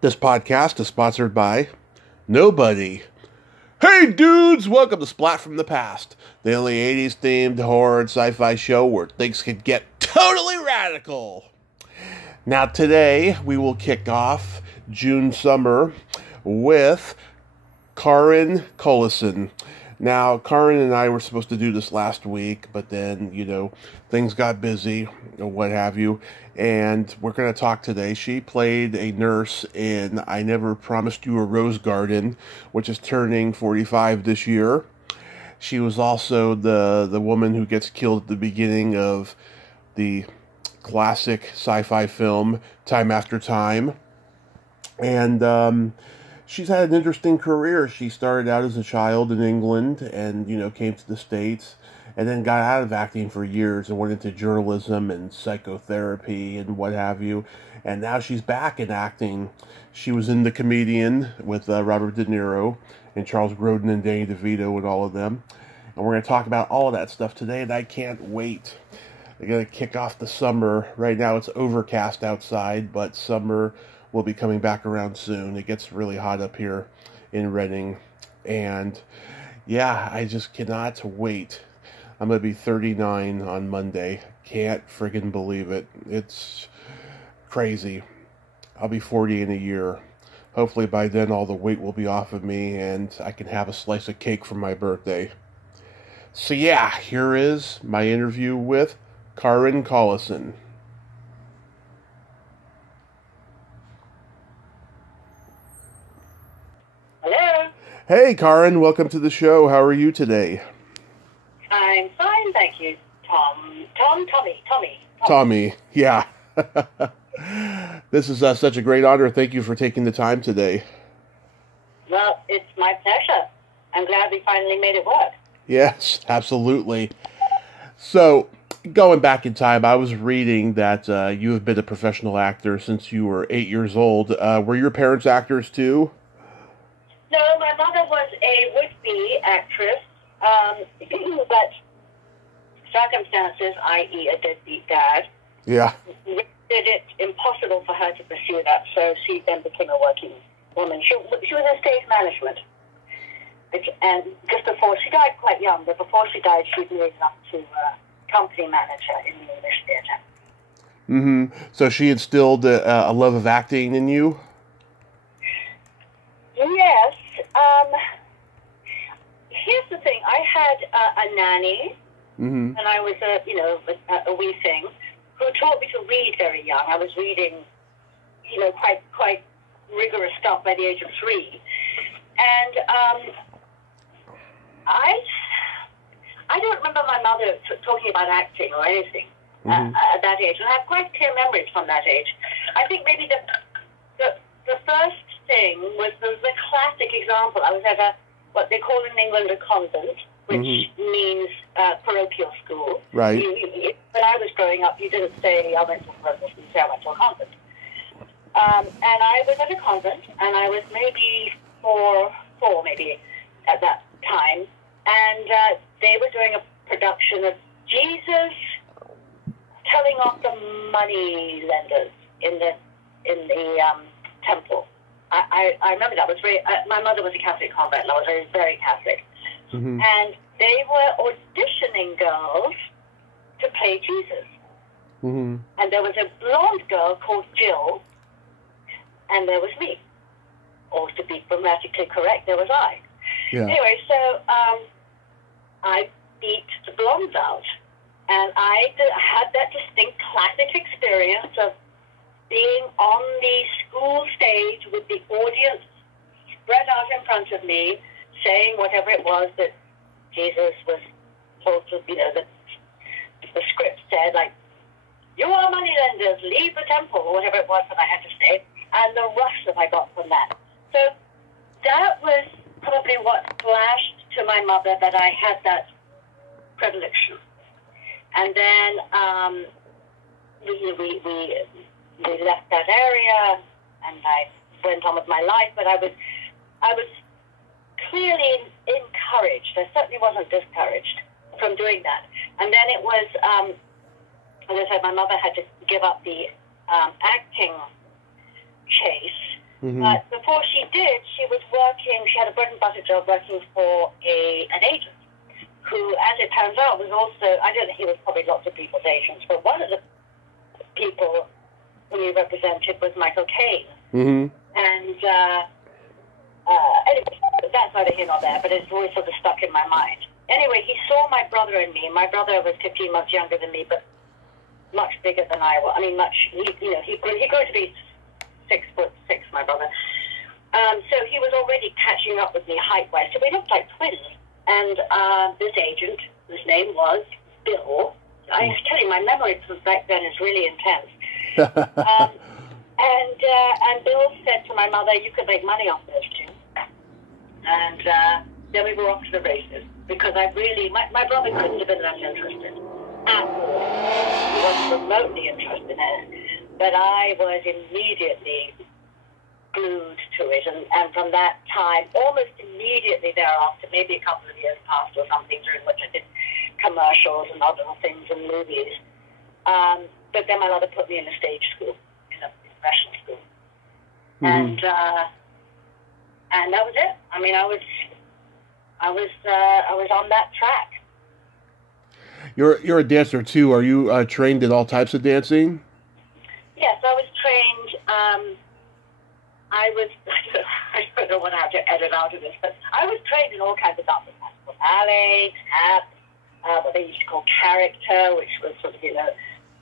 This podcast is sponsored by nobody. Hey dudes, welcome to Splat from the Past, the only 80s themed horror and sci-fi show where things can get totally radical. Now today we will kick off June summer with Karin Collison. Now, Karin and I were supposed to do this last week, but then, things got busy, or what have you, and we're going to talk today. She played a nurse in I Never Promised You a Rose Garden, which is turning 45 this year. She was also the woman who gets killed at the beginning of the classic sci-fi film Time After Time. And, she's had an interesting career. She started out as a child in England and, came to the States and then got out of acting for years and went into journalism and psychotherapy and what have you. And now she's back in acting. She was in The Comedian with Robert De Niro and Charles Grodin and Danny DeVito and all of them. And we're going to talk about all of that stuff today, and I can't wait. They're going to kick off the summer. Right now it's overcast outside, but summer will be coming back around soon. It gets really hot up here in Reading. And yeah, I just cannot wait. I'm going to be 39 on Monday. Can't friggin' believe it. It's crazy. I'll be 40 in a year. Hopefully by then all the weight will be off of me and I can have a slice of cake for my birthday. So yeah, here is my interview with Karin Collison. Hey, Karin, welcome to the show. How are you today? I'm fine, thank you, Tommy, yeah. This is such a great honor. Thank you for taking the time today. Well, it's my pleasure. I'm glad we finally made it work. Yes, absolutely. So, going back in time, I was reading that you have been a professional actor since you were 8 years old. Were your parents actors too? No, my mother was a would-be actress, but circumstances, i.e. a deadbeat dad, yeah, did it impossible for her to pursue that, so she then became a working woman. She was in stage management, and just before, she died quite young, but before she died, she'd moved up to company manager in the English theatre. Mm-hmm. So she instilled a love of acting in you? Yes. Here's the thing. I had a nanny, mm-hmm. and I was a wee thing, who taught me to read very young. I was reading, quite rigorous stuff by the age of 3. And I don't remember my mother talking about acting or anything mm-hmm. At that age. And I have quite clear memories from that age. I think maybe the first thing was the classic example. I was at what they call in England a convent, which mm-hmm. means parochial school. Right. When I was growing up, you didn't say I went to a parochial school, you say I went to a convent. And I was at a convent, and I was maybe four maybe at that time, and they were doing a production of Jesus telling off the money lenders in the temple. I remember that was very. My mother was a Catholic convent, and I was very, very Catholic. Mm-hmm. And they were auditioning girls to play Jesus. Mm-hmm. And there was a blonde girl called Jill, and there was me. Or to be grammatically correct, there was I. Yeah. Anyway, so I beat the blondes out, and I had that distinct classic experience of being on the school stage with the audience spread out in front of me, saying whatever it was that Jesus was told to, the script said, like, you are moneylenders, leave the temple, or whatever it was that I had to say, and the rush that I got from that. So that was probably what flashed to my mother that I had that predilection. And then we left that area, and I went on with my life, but I was clearly encouraged. I certainly wasn't discouraged from doing that. And then it was, as I said, my mother had to give up the acting chase Mm-hmm. But before she did, she was working, she had a bread and butter job working for an agent who, as it turns out, was also, I don't know, he was probably lots of people's agents, but one of the people whom he represented was Michael Caine. Mm-hmm. And anyway, that's neither here nor there, but it's always sort of stuck in my mind. Anyway, he saw my brother and me. My brother was 15 months younger than me, but much bigger than I was. I mean, he grew to be 6'6", my brother. So he was already catching up with me height-wise. So we looked like twins. And this agent, whose name was Bill, I tell you, my memory from back then is really intense. And Bill said to my mother, "You could make money off those two." And then we were off to the races, because I really, my brother couldn't have been less interested at all. He wasn't remotely interested in it, but I was immediately glued to it, and from that time, almost immediately thereafter, maybe a couple of years passed or something, during which I did commercials and other things and movies. But then my mother put me in a stage school, in a professional school, and that was it. I mean, I was on that track. You're a dancer too. Are you trained in all types of dancing? Yes, I was trained. I don't know what I have to edit out of this, but I was trained in all kinds of dances: ballet, tap, what they used to call character, which was sort of,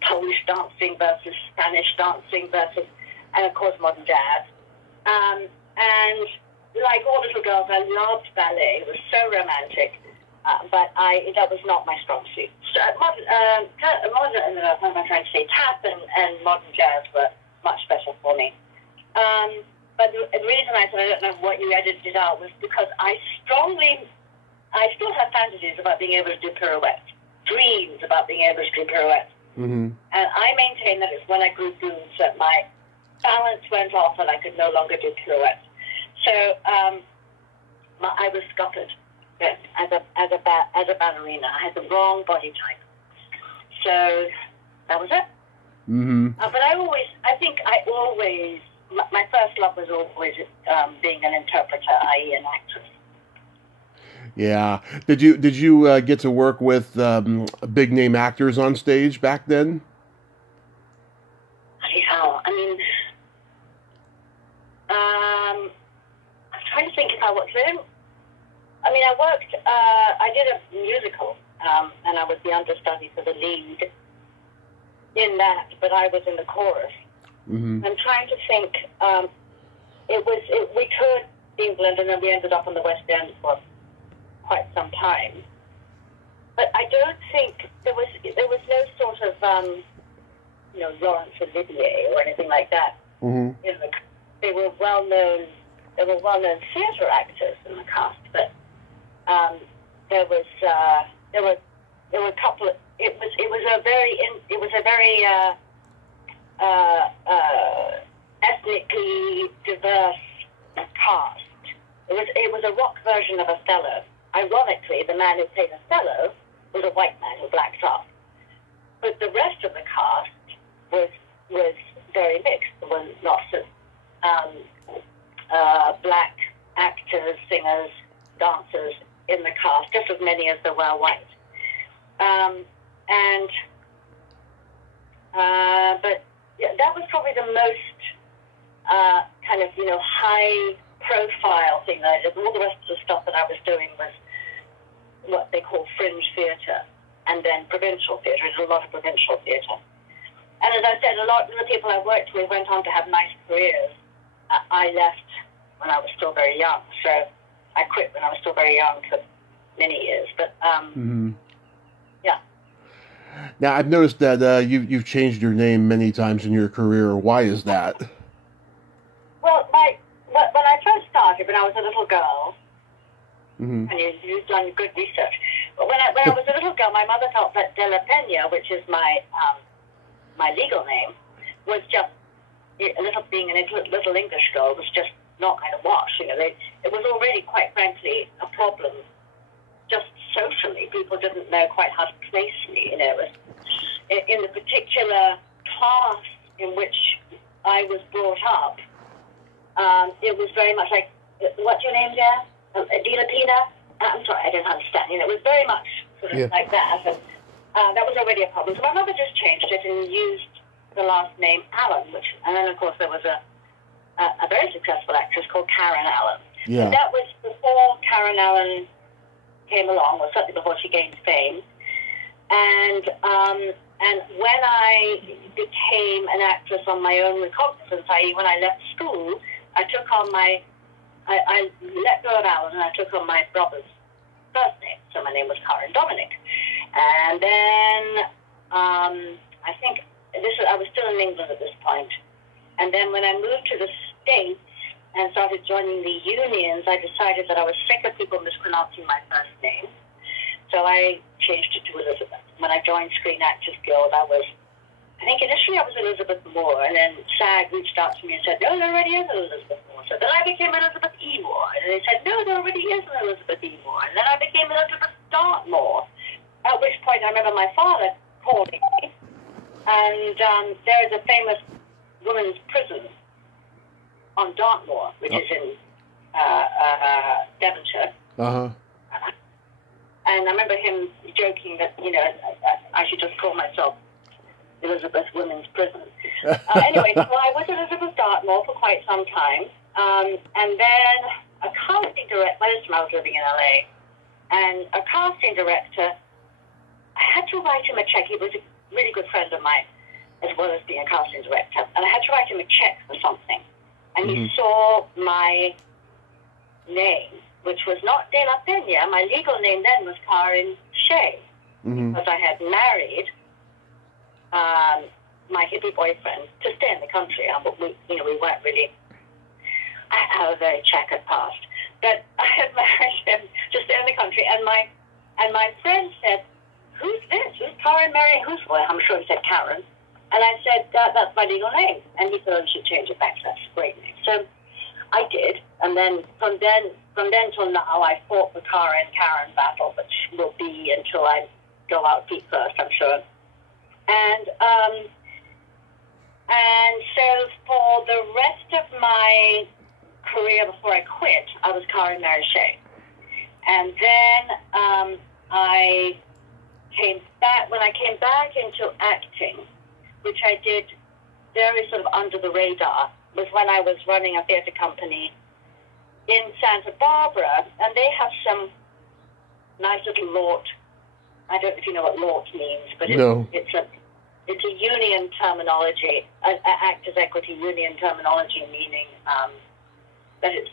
Polish dancing versus Spanish dancing versus, and of course modern jazz. And like all little girls, I loved ballet. It was so romantic, but that was not my strong suit. So, what am I trying to say? Tap and modern jazz were much better for me. But the reason I said I don't know what you edited out was because I still have fantasies about being able to do pirouettes, dreams about being able to do pirouettes. Mm-hmm. And I maintain that it's when I grew boobs that my balance went off and I could no longer do pirouettes. So I was scuppered as a ballerina. I had the wrong body type. So that was it. Mm-hmm. But my first love was always being an interpreter, i.e. an actress. Yeah. Did you get to work with big name actors on stage back then? Yeah. I mean, I'm trying to think if I worked with him. I mean, I did a musical, and I was the understudy for the lead in that, but I was in the chorus. Mm-hmm. I'm trying to think. We toured England, and then we ended up on the West End for quite some time. But I don't think there was no sort of Laurence Olivier or anything like that. Mm-hmm. They were well-known theatre actors in the cast, but there were a couple of, it was a very ethnically diverse cast. It was a rock version of Othello. Ironically, the man who played Othello was a white man who blacked up. But the rest of the cast was very mixed. There were lots of black actors, singers, dancers in the cast, just as many as there were white. But yeah, that was probably the most kind of high-profile thing that I did. All the rest of the stuff that I was doing was what they call fringe theatre, and then provincial theatre. There's a lot of provincial theatre. And as I said, a lot of the people I worked with went on to have nice careers. I left when I was still very young, so I quit when I was still very young for many years. But yeah. Now I've noticed that you've changed your name many times in your career. Why is that? Well, when I first started, when I was a little girl, Mm-hmm. and you've done good research. But when I was a little girl, my mother felt that De La Peña, which is my legal name, was just being a little English girl was just not going to wash. It was already, quite frankly, a problem. Just socially, people didn't know quite how to place me. It was in the particular class in which I was brought up. it was very much like, what's your name, dear? Dila Pina? I'm sorry, I don't understand. You know, it was very much sort of like that. And that was already a problem. So my mother just changed it and used the last name Allen, and then, of course, there was a very successful actress called Karin Allen. Yeah. And that was before Karin Allen came along, or certainly before she gained fame. And when I became an actress on my own recognizance, i.e. when I left school, I took on I let go of Allen and I took on my brother's first name. So my name was Karin Dominic. And then I think I was still in England at this point. And then when I moved to the States and started joining the unions, I decided that I was sick of people mispronouncing my first name. So I changed it to Elizabeth. When I joined Screen Actors Guild, I think initially I was Elizabeth Moore, and then SAG reached out to me and said, no, there already is an Elizabeth Moore. So then I became Elizabeth E. Moore, and they said, no, there already is an Elizabeth E. Moore. And then I became Elizabeth Dartmoor, at which point I remember my father calling me, and there is a famous women's prison on Dartmoor, which is in Devonshire. Uh-huh. And I remember him joking that, you know, I should just call myself Elizabeth Women's Prison. Anyway, so I was Elizabeth Dartmoor for quite some time. And then a casting director, by this time I was living in LA, and a casting director, I had to write him a check. He was a really good friend of mine, as well as being a casting director. And I had to write him a check for something. And he saw my name, which was not De La Pena. My legal name then was Karin Shea, because I had married my hippie boyfriend to stay in the country. But we weren't really. Our very checkered past, but I had married him to stay in the country. And my friend said, "Who's this? Who's Karin marrying who's?" Well, I'm sure he said Karen. And I said, "That's my legal name." And he said, "Oh, you should change it back to that great name." So I did, and then from then till now, I fought the Karen battle, which will be until I go out feet first, I'm sure. And so for the rest of my career before I quit, I was Karin Mary Shea. And then I came back, when I came back into acting, which I did very sort of under the radar, was when I was running a theater company in Santa Barbara, and they have some nice little LORT. I don't know if you know what LORT means, but it's a union terminology, actors equity union terminology, meaning that it's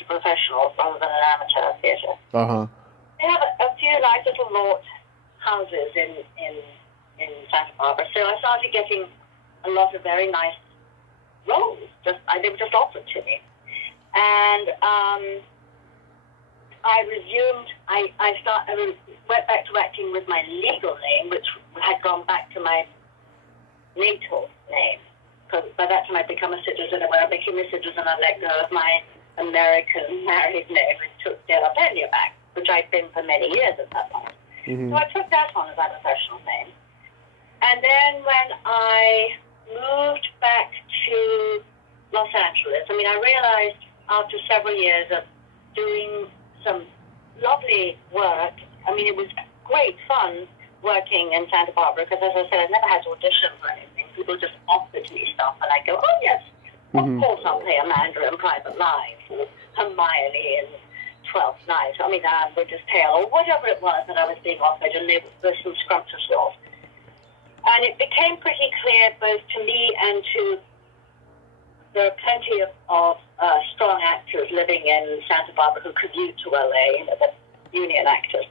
a professional rather than an amateur theater. They have a few nice little LORT houses in Santa Barbara, so I started getting a lot of very nice roles. They were just offered to me. And I went back to acting with my legal name, which had gone back to my natal name. Because by that time I'd become a citizen, and when I became a citizen, I let go of my American married name and took De La Pena back, which I'd been for many years at that point. So I took that on as my professional name. And then when I moved back to Los Angeles, I realized after several years of doing some lovely work, it was great fun working in Santa Barbara, because as I said, I never had to audition for anything. People just offered me stuff, and I go, oh yes, of course I'll play Amanda in Private Lives, or Hermione in 12th Night, Witch's Tale, or whatever it was that I was being offered, and there were some scrumptious roles. And it became pretty clear both to me and to there are plenty of strong actors living in Santa Barbara who commute to LA, the union actors.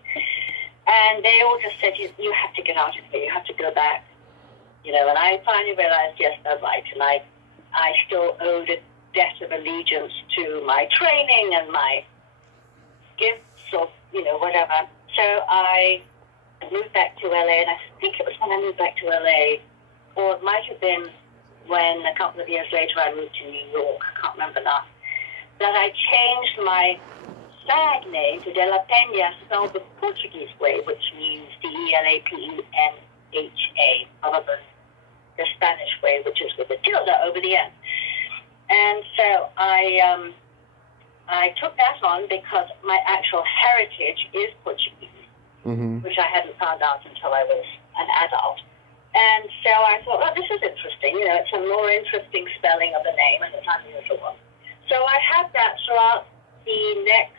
And they all just said, you have to get out of here, you have to go back. And I finally realized, yes, they're right. And I still owed a debt of allegiance to my training and my gifts or, whatever. So I moved back to LA, and I think it was when I moved back to LA, or it might have been when a couple of years later I moved to New York, I can't remember now, that I changed my SAG name to De La Pena, spelled the Portuguese way, which means Delapena, other than the Spanish way, which is with a tilde over the end. And so I took that on because my actual heritage is Portuguese, which I hadn't found out until I was an adult. And so I thought, oh, this is interesting. You know, it's a more interesting spelling of the name, and it's unusual one. So I had that throughout the next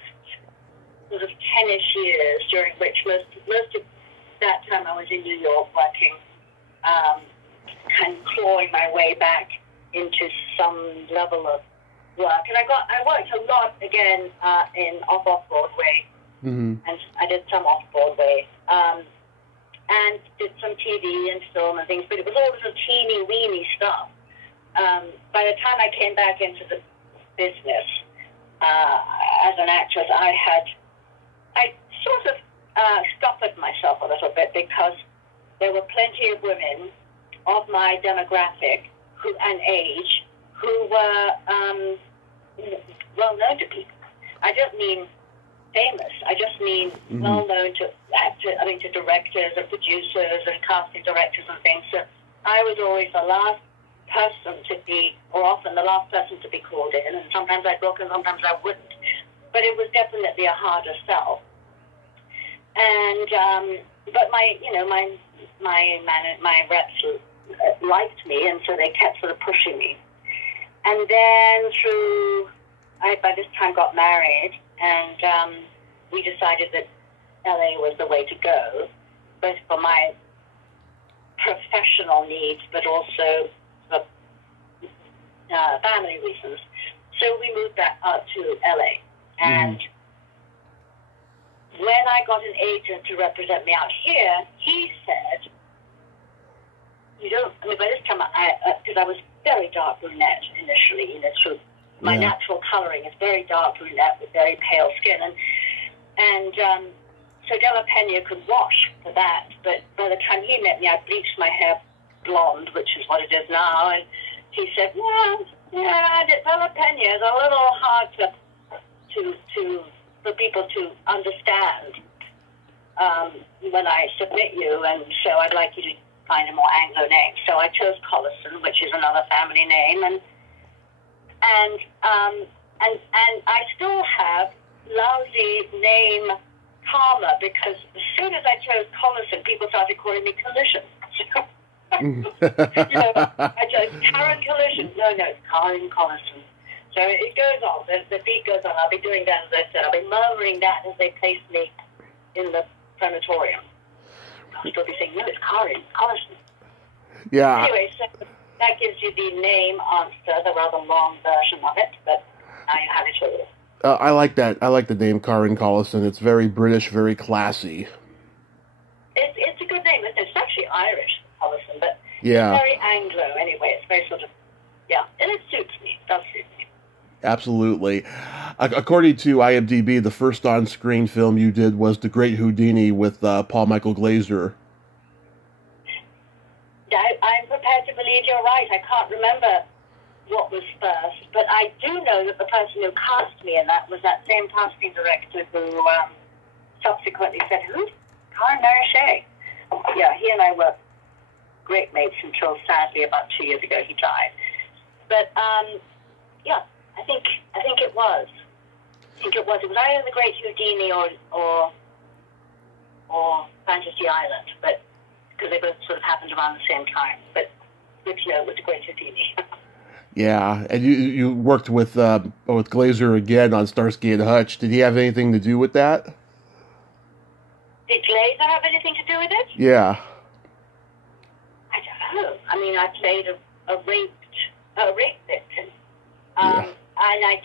sort of 10-ish years, during which most of that time I was in New York working, kind of clawing my way back into some level of work. And I worked a lot again in off-Broadway, and I did some off-Broadway. And did some TV and film and things, but it was always a teeny-weeny stuff. By the time I came back into the business as an actress, I sort of stoppered myself a little bit because there were plenty of women of my demographic and age who were well-known to people. I don't mean famous. I just mean well-known to actors, to directors and producers and casting directors and things. So I was always the last person to be, or often the last person to be called in, and sometimes I'd book and sometimes I wouldn't. But it was definitely a harder sell. And but my reps liked me, and so they kept sort of pushing me. And then I by this time got married, and we decided that LA was the way to go, both for my professional needs, but also for family reasons. So we moved back up to LA. And when I got an agent to represent me out here, he said, by this time, because I was very dark brunette initially, through my natural coloring is very dark brunette with very pale skin, and so Della Pena could wash for that. But by the time he met me, I bleached my hair blonde, which is what it is now, and he said, Della Pena is a little hard for people to understand when I submit you, and so I'd like you to find a more Anglo name. So I chose Collison, which is another family name, and I still have lousy name karma, because as soon as I chose Collison, people started calling me Collision. I chose Karin Collison. No, it's Karin Collison. So it goes on. The beat goes on. I'll be doing that, as I said. I'll be murmuring that as they place me in the crematorium. I'll still be saying, no, it's Karin Collison. Yeah. Anyway, so that gives you the name answer, the rather long version of it, but now you have it all. I like that. I like the name Karin Collison. It's very British, very classy. It's a good name. It's actually Irish, Collison, but yeah, it's very Anglo anyway. It's very sort of, and it suits me. It does suit me. Absolutely. According to IMDb, the first on-screen film you did was The Great Houdini with Paul Michael Glaser. I'm prepared to believe you're right. I can't remember what was first, but I do know that the person who cast me in that was that same casting director who subsequently said, who's Karin Shea? Yeah, he and I were great mates until, sadly, about 2 years ago he died. But, I think it was. It was either The Great Houdini or Fantasy Island, but because they both sort of happened around the same time. But good to know it was The Great Houdini. Yeah, and you worked with Glaser again on Starsky and Hutch. Did he have anything to do with that? Did Glaser have anything to do with it? Yeah. I don't know. I mean, I played a rape victim. And I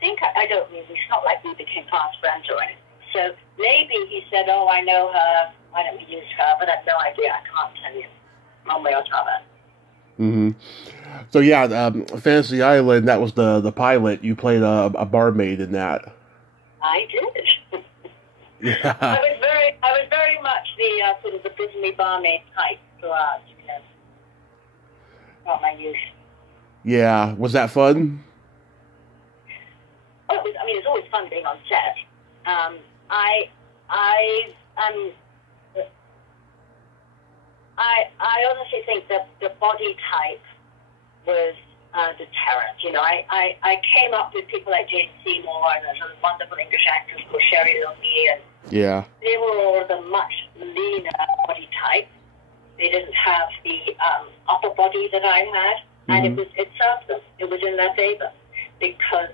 think, I don't mean, it's not like we became fast friends or anything. So maybe he said, oh, I know her, why don't we use her? But I have no idea, I can't tell you one way or the other. So yeah, Fantasy Island, that was the pilot. You played a barmaid in that. I did. Yeah. I was very much the sort of the Disney barmaid type throughout, throughout my youth. Yeah, was that fun? Oh, it's always fun being on set. I honestly think that the body type was deterrent. You know, I came up with people like Jane Seymour and there's a wonderful English actress called Sherry Lungi, and Yeah. they were all of a much leaner body type. They didn't have the upper body that I had, and it served them. It was in their favor because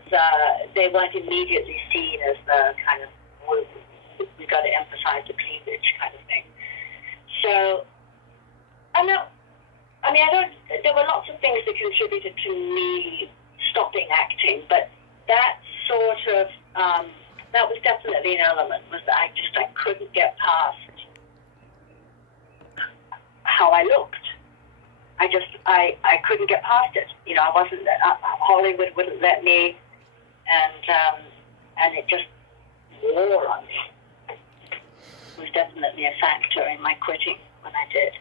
they weren't immediately seen as the kind of, we got to emphasize the cleavage kind of thing. So, there were lots of things that contributed to me stopping acting, but that sort of, that was definitely an element, was that I couldn't get past how I looked. I couldn't get past it. You know, I wasn't, Hollywood wouldn't let me, and it just wore on me. It was definitely a factor in my quitting when I did.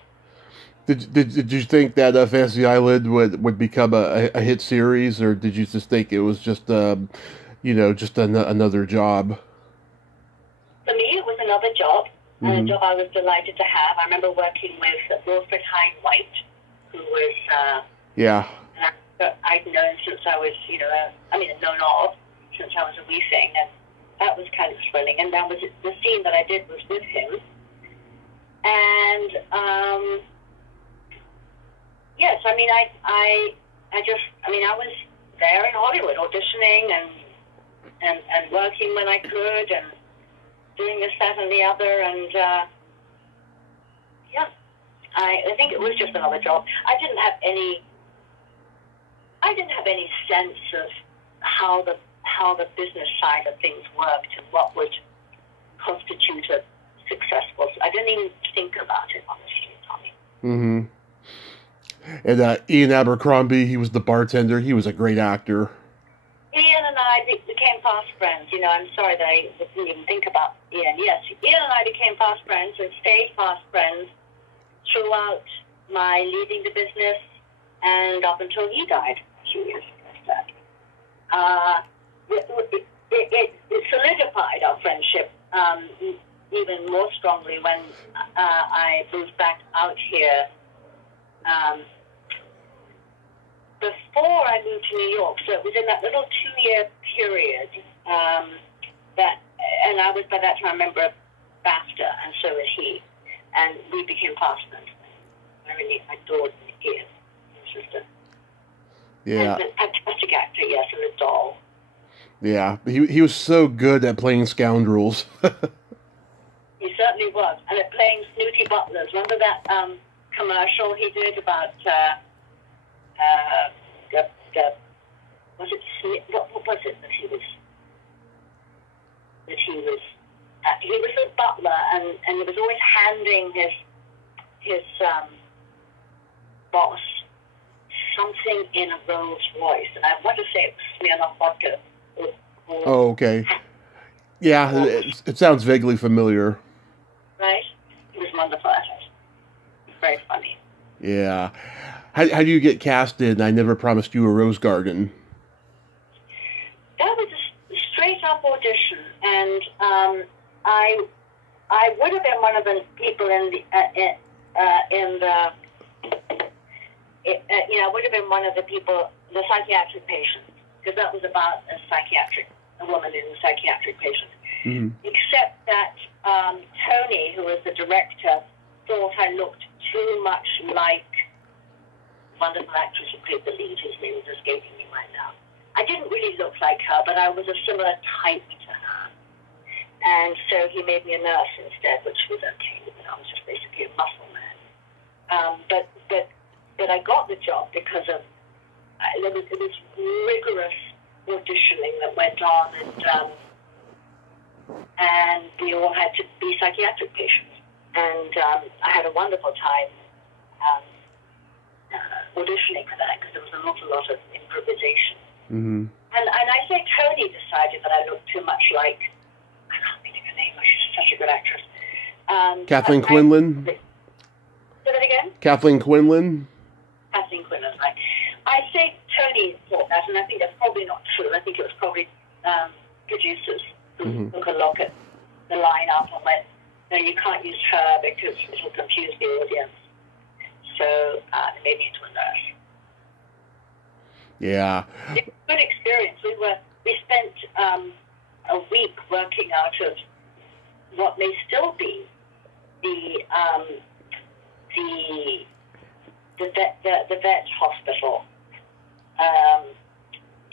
Did you think that Fantasy Island would become a hit series, or did you just think it was just just another job? For me, it was another job, and a job I was delighted to have. I remember working with Wilfred Hyde White, who was Yeah. an actor I'd known since I was, known of since I was a wee thing, and that was kind of thrilling. And that was the scene that I did was with him, and yes, I was there in Hollywood auditioning and working when I could and doing this, that, and the other, and I think it was just another job. I didn't have any sense of how the business side of things worked and what would constitute a successful. I didn't even think about it, honestly, Tommy. Mm-hmm. And Ian Abercrombie, he was the bartender. He was a great actor. Ian and I became fast friends. You know, I'm sorry that I didn't even think about Ian. Yes, Ian and I became fast friends and stayed fast friends throughout my leaving the business and up until he died a few years ago. It solidified our friendship even more strongly when I moved back out here. Before I moved to New York, so it was in that little 2-year period and I was by that time a member of BAFTA, and so was he, and we became fast friends. I really adored Ian, his sister. Yeah. And a fantastic actor, yes, and a doll. Yeah, he was so good at playing scoundrels. He certainly was, and at playing snooty butlers. Remember that commercial he did about what was it that he was a butler, and he was always handing his boss something in a Rolls Royce, and I want to say it was Smirnoff vodka. Oh, okay. Yeah, it sounds vaguely familiar. Right? He was wonderful at it. Very funny. Yeah. How do you get cast in I Never Promised You a Rose Garden? That was a straight-up audition, and I would have been one of the people I would have been one of the people, the psychiatric patients, because that was about a woman in a psychiatric patient. Mm-hmm. Except that Tony, who was the director, thought I looked too much like wonderful actress who played the lead, whose name is escaping me right now. I didn't really look like her, but I was a similar type to her. And so he made me a nurse instead, which was okay. I was just basically a muscle man. But I got the job because of it was rigorous auditioning that went on, and we all had to be psychiatric patients. And I had a wonderful time auditioning for that because there was an awful lot of improvisation. Mm-hmm. And I say Tony decided that I looked too much like, I can't think of her name, she's such a good actress. Kathleen Quinlan? Say that again? Kathleen Quinlan? Kathleen Quinlan, right. I say Tony thought that, and I think that's probably not true. I think it was probably producers who took a look at the lineup and went, no, you can't use her because it will confuse the audience. So they made me into a nurse. Yeah. It was a good experience. We spent a week working out of what may still be the vet hospital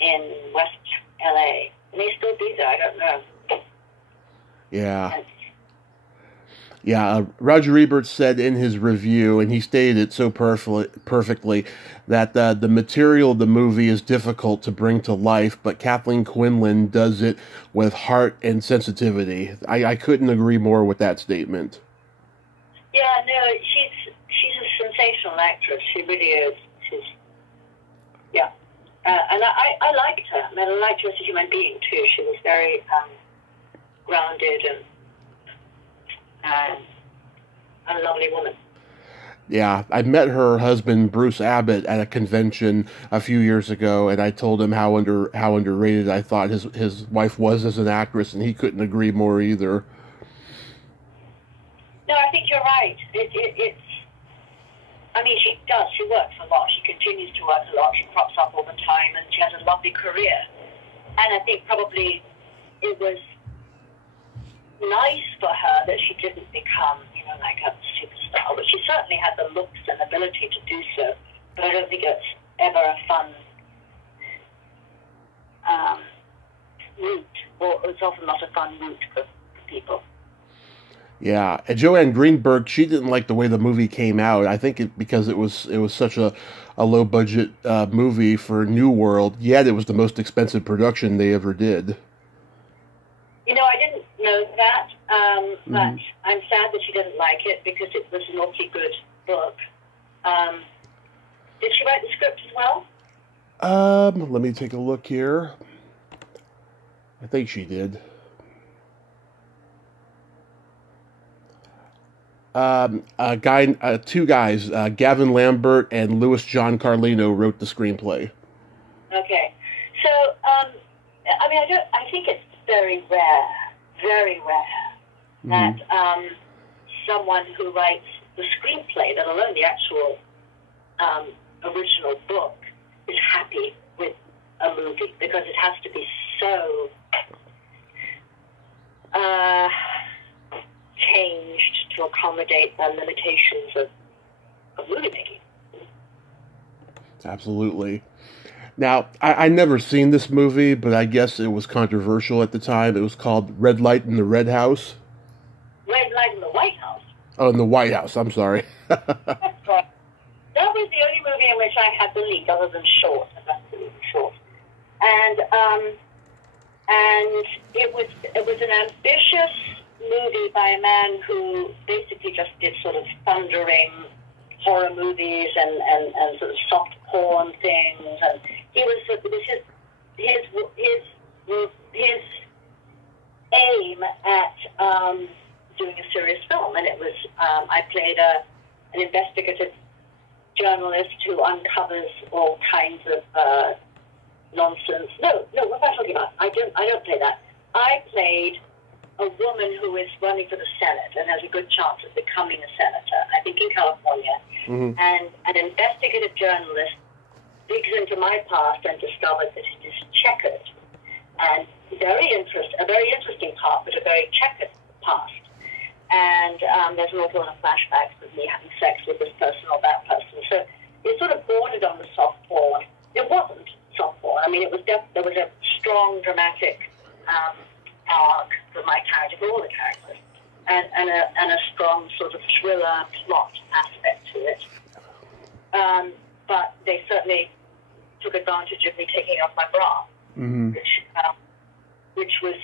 in West LA. It may still be there. I don't know. Yeah. Yeah, Roger Ebert said in his review, and he stated it so perfectly, that the material of the movie is difficult to bring to life, but Kathleen Quinlan does it with heart and sensitivity. I couldn't agree more with that statement. Yeah, no, she's a sensational actress. She really is. And I liked her. I mean, I liked her as a human being too. She was very grounded and a lovely woman. Yeah, I met her husband Bruce Abbott at a convention a few years ago, and I told him how underrated I thought his wife was as an actress, and he couldn't agree more either. No, I think you're right. It's. I mean, she does. She works a lot. She continues to work a lot. She crops up all the time, and she has a lovely career. And I think probably it was nice for her that she didn't become, like a superstar. But she certainly had the looks and ability to do so. But I don't think it's ever a fun route, or it's often not a fun route for people. Yeah, and Joanne Greenberg, she didn't like the way the movie came out. I think because it was such a low budget movie for New World. Yet it was the most expensive production they ever did. I didn't know that, but I'm sad that she didn't like it because it was an awfully good book. Did she write the script as well? Let me take a look here. I think she did. Two guys, Gavin Lambert and Louis John Carlino wrote the screenplay. Okay, so I think it's very rare that someone who writes the screenplay, let alone the actual original book, is happy with a movie, because it has to be so changed to accommodate the limitations of movie making. Absolutely. Now, I never seen this movie, but I guess it was controversial at the time. It was called Red Light in the Red House. Red Light in the White House? Oh, in the White House, I'm sorry. That's right. That was the only movie in which I had the lead, other than Short. And it was an ambitious movie by a man who basically just did sort of thundering horror movies and sort of soft porn things, and it was his aim at doing a serious film, and it was I played an investigative journalist who uncovers all kinds of nonsense. No, what am I talking about? I don't play that. I played a woman who is running for the Senate and has a good chance of becoming a senator, I think in California. Mm-hmm. And an investigative journalist digs into my past and discovers that it is checkered. And a very interesting part, but a very checkered past. And there's an awful lot of flashbacks of me having sex with this person or that person. So it sort of bordered on the soft porn. It wasn't soft porn. I mean, there was a strong dramatic arc for my character, for all the characters, and a strong sort of thriller plot aspect to it. But they certainly took advantage of me taking off my bra, which was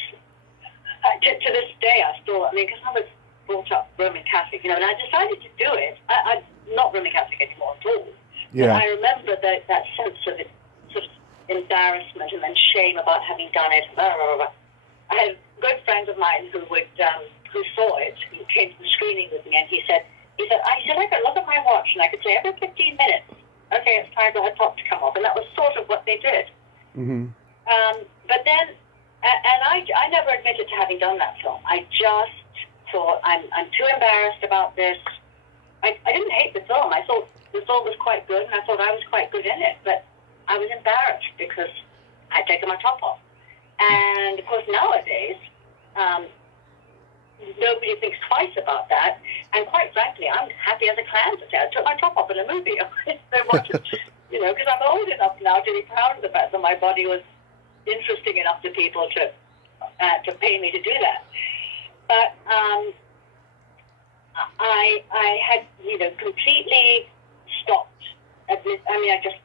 to this day I still. I mean, because I was brought up Roman Catholic, and I decided to do it. I'm not Roman Catholic anymore at all. Yeah. But I remember that sense of it, sort of embarrassment and then shame about having done it. I had good friends of mine who saw it, who came to the screening with me, and he said, I could look at my watch and I could say every 15 minutes, okay, it's time for her top to come off, and that was sort of what they did. Mm-hmm. But then, and I never admitted to having done that film. I just thought, I'm too embarrassed about this. I didn't hate the film. I thought the film was quite good, and I thought I was quite good in it, but I was embarrassed because I'd taken my top off. And, of course, nowadays, nobody thinks twice about that. And quite frankly, I'm happy as a clam to say I took my top off in a movie. You know, because I'm old enough now to be proud of the fact that my body was interesting enough to people to pay me to do that. But I had, you know, completely stopped. I just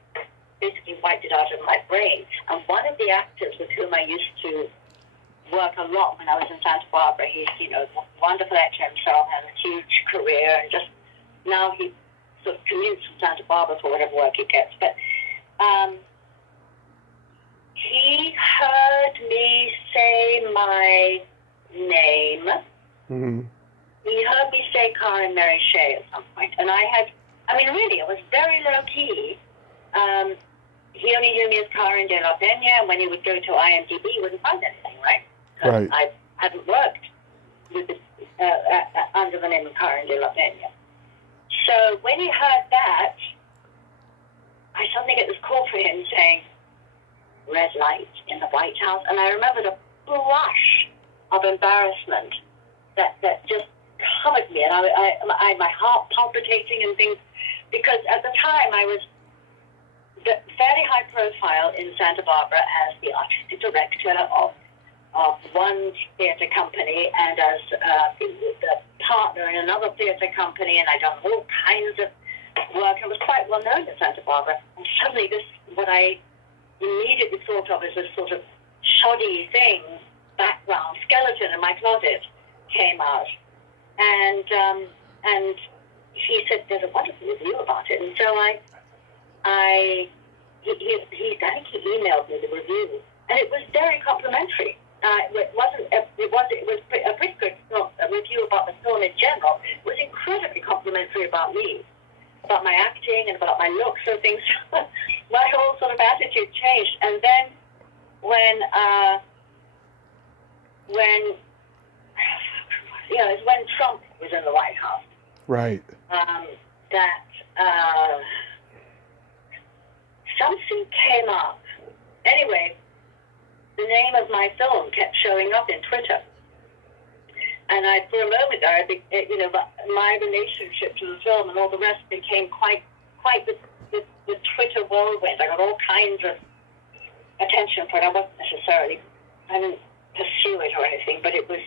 basically wiped it out of my brain. And one of the actors with whom I used to work a lot when I was in Santa Barbara, he's, you know, a wonderful actor himself, has a huge career, and just now he sort of commutes from Santa Barbara for whatever work he gets. But he heard me say my name. Mm-hmm. He heard me say Karin Mary Shea at some point. And really, it was very low-key. He only knew me as Karin de la Peña, and when he would go to IMDb, he wouldn't find anything, right? Right. I hadn't worked with under the name of Karin de la Peña. So when he heard that, I suddenly get this call from him saying, red light in the White House. And I remember the blush of embarrassment that just covered me. And I my heart palpitating and things, because at the time I was fairly high profile in Santa Barbara as the artistic director of one theater company and as the partner in another theater company, and I'd done all kinds of work and was quite well known in Santa Barbara. And suddenly what I immediately thought of as a sort of shoddy thing, background, skeleton in my closet, came out. And he said, there's a wonderful review about it. And so I think he emailed me the review, and it was very complimentary. It was a pretty good review about the film in general. It was incredibly complimentary about me, about my acting and about my looks and things. My whole sort of attitude changed. And then when it's when Trump was in the White House. Right. Something came up. Anyway, the name of my film kept showing up in Twitter. And for a moment there, my relationship to the film and all the rest became quite the Twitter whirlwind. I got all kinds of attention for it. I didn't pursue it or anything, but it was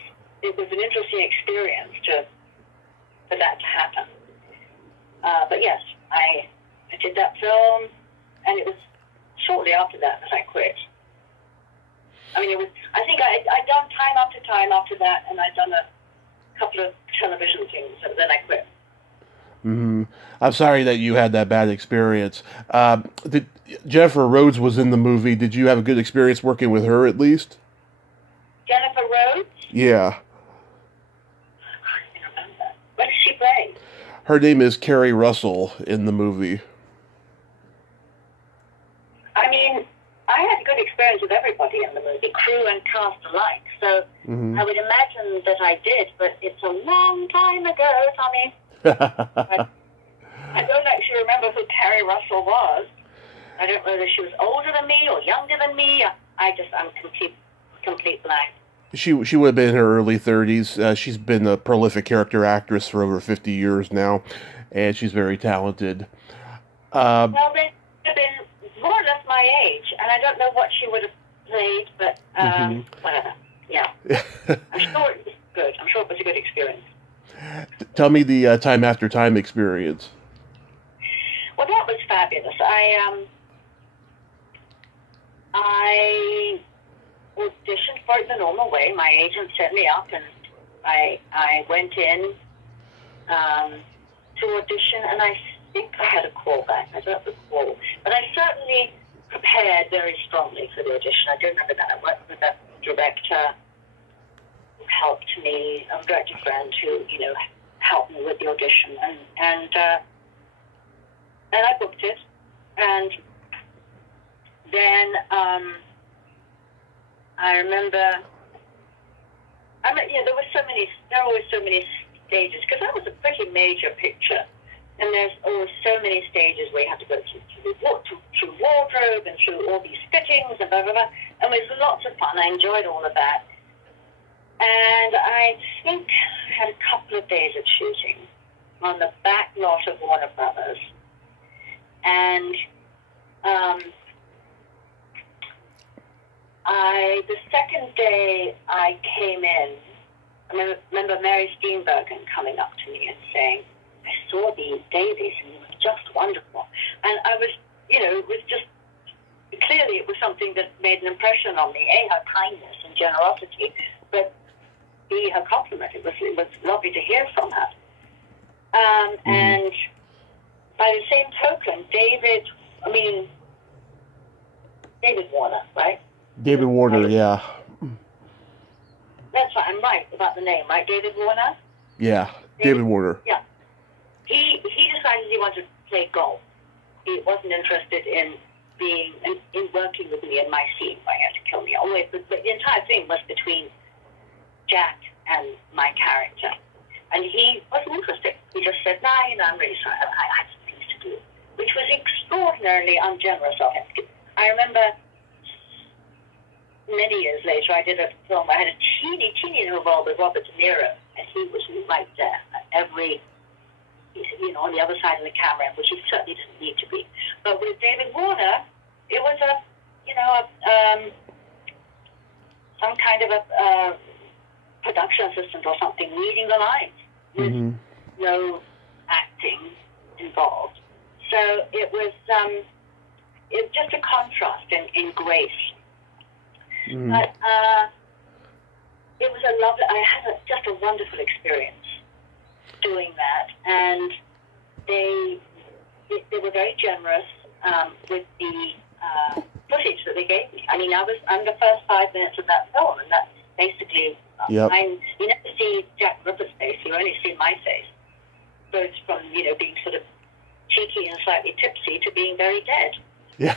an interesting experience for that to happen. But yes, I did that film, and it was shortly after that I quit. I think I'd done time after that, and I'd done a couple of television things, and then I quit. Mm-hmm. I'm sorry that you had that bad experience. Jennifer Rhodes was in the movie. Did you have a good experience working with her, at least? Jennifer Rhodes? Yeah. I don't remember. What does she play? Her name is Carrie Russell in the movie. I had a good experience with everybody in the movie, crew and cast alike. So I would imagine that I did, but it's a long time ago, Tommy. I don't actually remember who Carrie Russell was. I don't know whether she was older than me or younger than me. I'm complete blank. She would have been in her early 30s. She's been a prolific character actress for over 50 years now, and she's very talented. Well, they would have been more or less my age, and I don't know what she would have played, but whatever. Yeah. I'm sure it was good. I'm sure it was a good experience. Tell me the Time After Time experience. Well, that was fabulous. I auditioned for it the normal way. My agent set me up, and I went in to audition, and I think I had a call back. I don't recall. But I certainly prepared very strongly for the audition. I do remember that. I worked with a director who helped me, a director friend who, helped me with the audition. And I booked it. And then I remember, there were always so many stages, because that was a pretty major picture. And there's so many stages where you have to go through wardrobe and through all these fittings and blah, blah, blah. And it was lots of fun. I enjoyed all of that. And I think I had a couple of days of shooting on the back lot of Warner Brothers. And the second day I came in, I remember Mary Steenburgen coming up to me and saying, I saw these dailies and it was just wonderful. And I was, it was just, clearly it was something that made an impression on me. A, her kindness and generosity, but B, her compliment. It was lovely to hear from her. And by the same token, David Warner, right? David Warner, yeah. That's right, I'm right about the name, right? David Warner? Yeah, David Warner. Yeah. He decided he wanted to play golf. He wasn't interested in working with me in my scene where he had to kill me. Always, but the entire thing was between Jack and my character. And he wasn't interested. He just said, I'm really sorry. I had some things to do. Which was extraordinarily ungenerous of him. I remember many years later, I did a film. I had a teeny little role with Robert De Niro, and he was right there at on the other side of the camera, which he certainly didn't need to be. But with David Warner, it was some kind of a production assistant or something reading the lines with no acting involved. So it was just a contrast in grace. But it was a lovely. I had just a wonderful experience doing that, and they were very generous with the footage that they gave me. I mean, I'm the first 5 minutes of that film, and that's basically you never see Jack Ripper's face; you only see my face. Both from being sort of cheeky and slightly tipsy to being very dead. Yeah.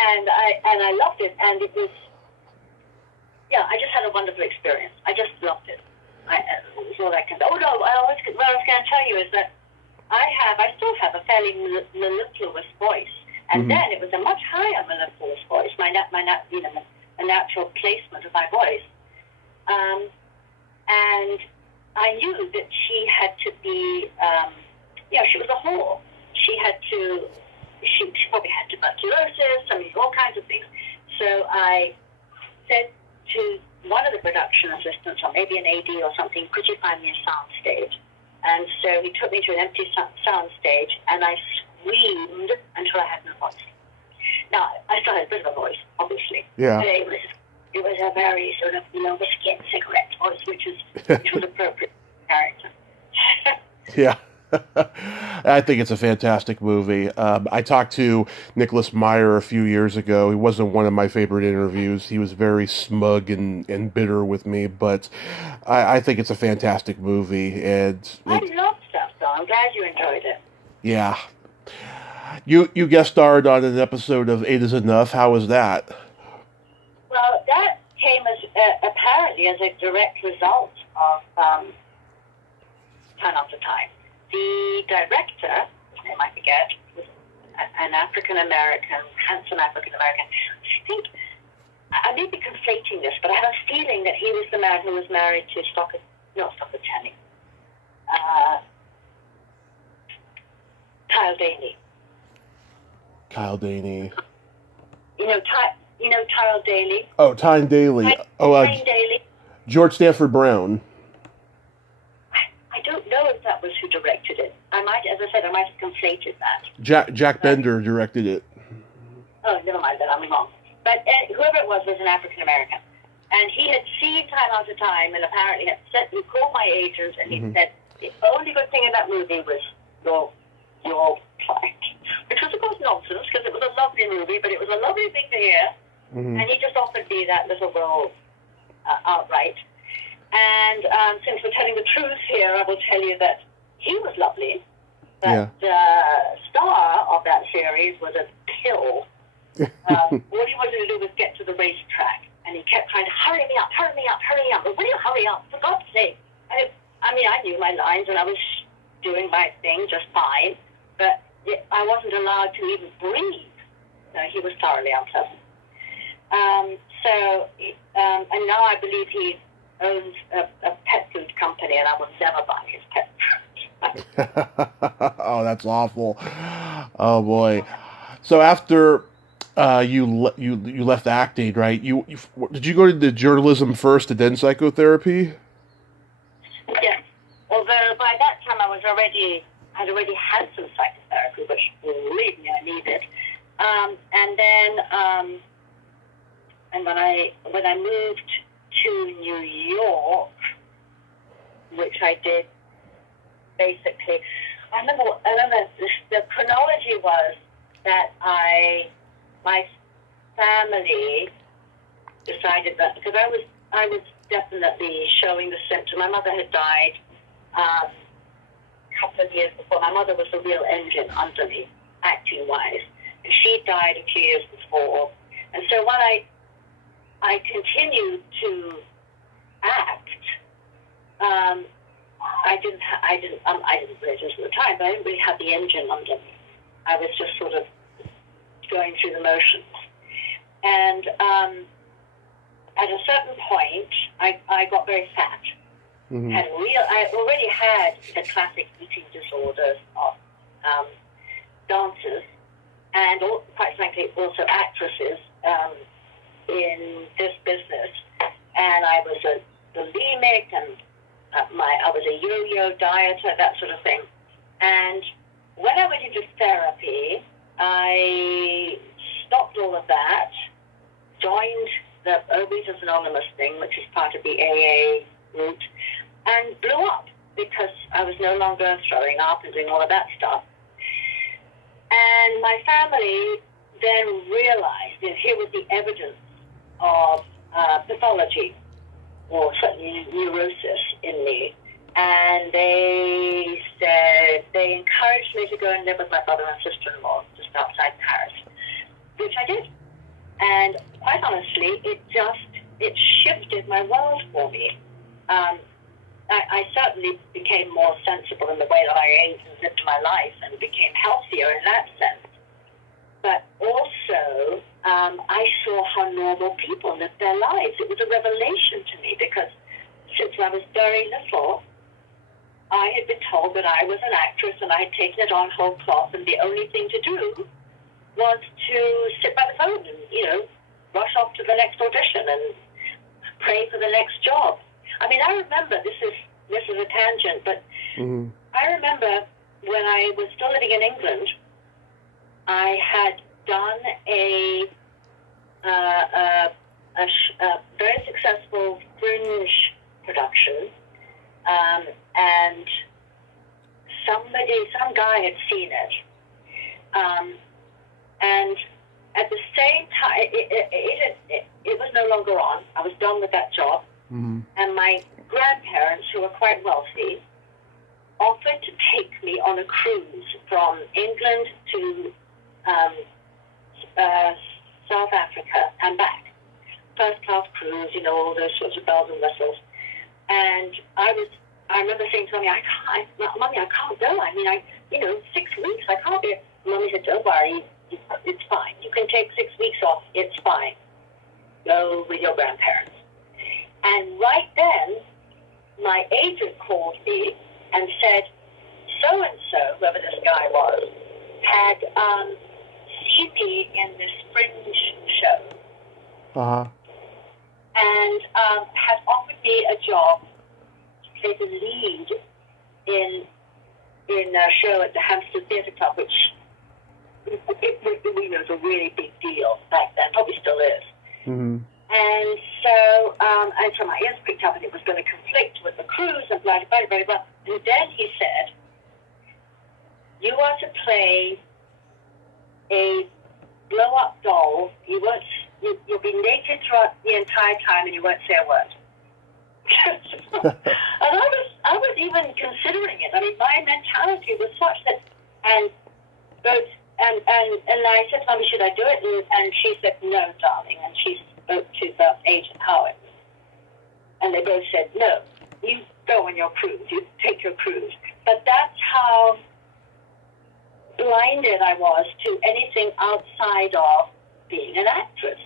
And I loved it, and it was, I just had a wonderful experience. I just loved it. It was all I can. Oh no! What I was going to tell you is that I still have a fairly mellifluous voice, and then it was a much higher mellifluous voice. A natural placement of my voice, and I knew that she had to be, she was a whore. She probably had tuberculosis, all kinds of things. So I said to one of the production assistants, or maybe an AD or something, could you find me a sound stage? And so he took me to an empty sound stage, and I screamed until I had no voice. Now, I still had a bit of a voice, obviously. Yeah. But it was a very sort of, whiskey and cigarette voice, which was appropriate for character. Yeah. I think it's a fantastic movie. I talked to Nicholas Meyer a few years ago. He wasn't one of my favorite interviews. He was very smug and bitter with me, but I think it's a fantastic movie. And I love stuff, so I'm glad you enjoyed it. Yeah. You guest starred on an episode of 8 is Enough. How was that? Well, that came apparently as a direct result of Time After Time. The director, whose name I forget, was an African-American, handsome African-American. I think, I may be conflating this, but I have a feeling that he was the man who was married to Channing. Kyle Daly. Tyrell Daly? Oh, Tyne Daly. Tyne Daly. George Stanford Brown. I don't know if that was who directed it. I might have conflated that. Jack Bender directed it. Oh, never mind that. I'm wrong. But whoever it was an African American, and he had seen Time After Time, and apparently he called my agent, and he said the only good thing in that movie was your client, which was of course nonsense because it was a lovely movie, but it was a lovely thing to hear, and he just offered me that little role outright. And since we're telling the truth here, I will tell you that he was lovely. But the star of that series was a pill. All he wanted to do was get to the racetrack, and he kept trying to hurry me up. But will you hurry up? For God's sake. I mean, I knew my lines and I was doing my thing just fine, but I wasn't allowed to even breathe. He was thoroughly unpleasant. And now I believe he owns a pet food company, and I will never buy his pet food. Oh, that's awful. Oh boy. So after you left acting, right? You did you go into journalism first and then psychotherapy? Yes. Although by that time I'd already had some psychotherapy, which believe me, I needed. And then and when I moved to New York, which I did basically, I remember the chronology was that my family decided that, because I was definitely showing the symptom. My mother had died a couple of years before. My mother was the real engine under me, acting-wise. And she died a few years before. And so when I continued to act, I didn't realize at the time, but I didn't really have the engine under me. I was just sort of going through the motions. And at a certain point, I got very fat. Mm-hmm. I already had the classic eating disorders of dancers and, quite frankly, also actresses in this business. And I was a bulimic, and I was a yo-yo dieter, that sort of thing. And when I went into therapy, I stopped all of that, joined the Overeaters Anonymous thing, which is part of the AA route, and blew up because I was no longer throwing up and doing all of that stuff. And my family then realized that here was the evidence of pathology, or certainly neurosis in me. And they said, they encouraged me to go and live with my brother and sister-in-law just outside Paris, which I did. And quite honestly, it shifted my world for me. I certainly became more sensible in the way that I ate and lived my life, and became healthier in that sense. But also, I saw how normal people lived their lives. It was a revelation to me, because since I was very little, I had been told that I was an actress and I had taken it on whole cloth, and the only thing to do was to sit by the phone and, rush off to the next audition and pray for the next job. I mean, I remember, this is a tangent, but Mm-hmm. I remember when I was still living in England, I had done a very successful fringe production, and some guy had seen it, and at the same time, it was no longer on. I was done with that job. Mm-hmm. And my grandparents, who were quite wealthy, offered to take me on a cruise from England to South Africa and back. First class cruise, all those sorts of bells and whistles. And I remember saying to Mommy, Mommy, I can't go. I mean, 6 weeks, I can't be. Mommy said, don't worry, it's fine. You can take 6 weeks off, it's fine. Go with your grandparents. And right then, my agent called me and said, so-and-so, whoever this guy was, had seen me in this fringe show. Uh-huh. And had offered me a job to play the lead in a show at the Hampstead Theatre Club, which was a really big deal back then, probably still is. Mm-hmm. And so, my ears picked up, and it was going to conflict with the cruise and blah, blah, blah, blah. And then he said, you are to play a blow-up doll. You'll be naked throughout the entire time, and you won't say a word. And I was even considering it. I mean, my mentality was such that, and I said to Mommy, should I do it? And she said, no, darling. And she spoke to the agent Howard, and they both said, no, you go on your cruise. You take your cruise. But that's how blinded I was to anything outside of being an actress.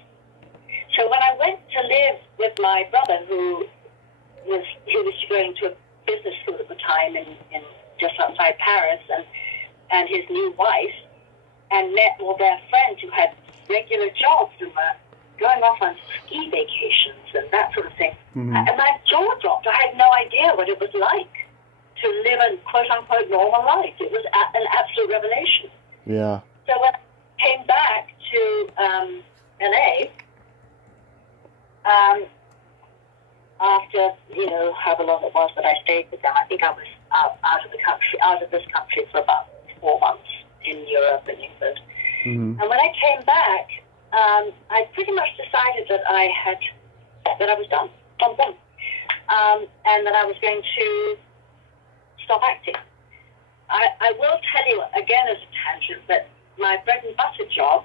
So when I went to live with my brother, who was going to a business school at the time in just outside Paris, and his new wife, and met all their friends who had regular jobs and were going off on ski vacations and that sort of thing. Mm-hmm. And my jaw dropped. I had no idea what it was like to live a quote-unquote normal life. It was an absolute revelation. Yeah. So when I came back to LA, after, however long it was that I stayed with them, I think I was out of this country for about 4 months in Europe and England. Mm-hmm. And when I came back, I pretty much decided that I was done, and that I was going to stop acting. I will tell you, again as a tangent, that my bread and butter job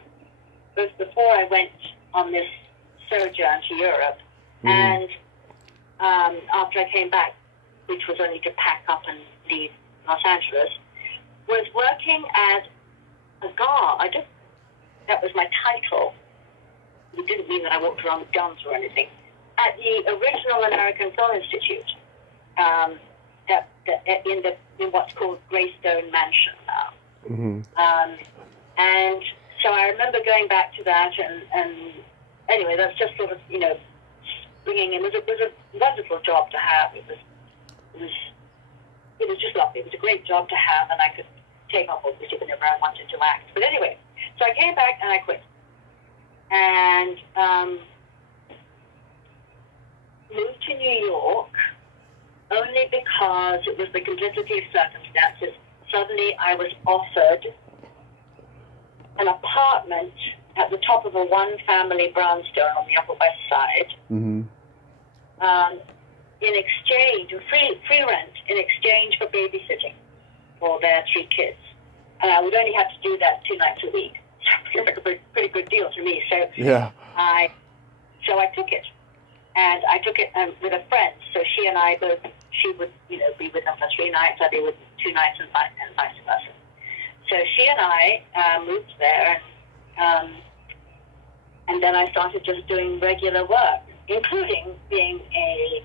was before I went on this sojourn to Europe, mm-hmm. and after I came back, which was only to pack up and leave Los Angeles, was working as a guard. That was my title. It didn't mean that I walked around with guns or anything. At the original American Film Institute, in what's called Greystone Mansion now. Mm-hmm. And so I remember going back to that, and anyway, that's just sort of, bringing in. It was a wonderful job to have. It was just lovely. It was a great job to have, and I could take on board whenever I wanted to act. But anyway, so I came back and I quit. And moved to New York only because it was the complicity of circumstances. Suddenly I was offered an apartment at the top of a one-family brownstone on the Upper West Side, mm-hmm. In exchange, free rent, in exchange for babysitting for their 3 kids. And I would only have to do that 2 nights a week. So it was like a pretty good deal to me. So yeah. I took it. And I took it with a friend. So she and I both, she would, be with them for 3 nights, I'd be with 2 nights, and vice versa. So she and I moved there, and then I started just doing regular work, including being a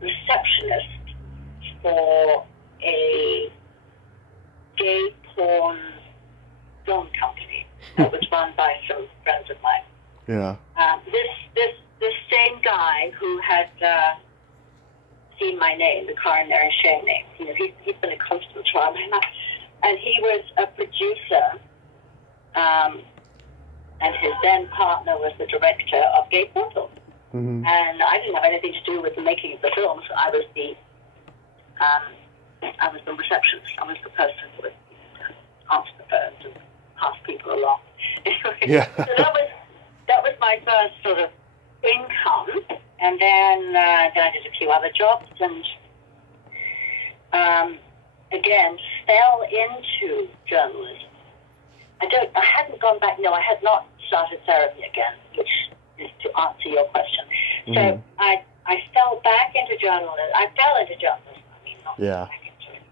receptionist for a gay porn film company that was run by some friends of mine. Yeah. This same guy who had seen my name, the Karin Collison name, he's been a constant throughout my life, and he was a producer, and his then partner was the director of gay porn films. Mm-hmm. And I didn't have anything to do with the making of the films. I was the receptionist. I was the person who would answer the phones and pass people along. Anyway, yeah. So that was my first sort of income, and then I did a few other jobs, and again fell into journalism. I hadn't gone back. No, I had not started therapy again, which is to answer your question. Mm-hmm. So I fell back into journalism. I fell into journalism. I mean, not back into it.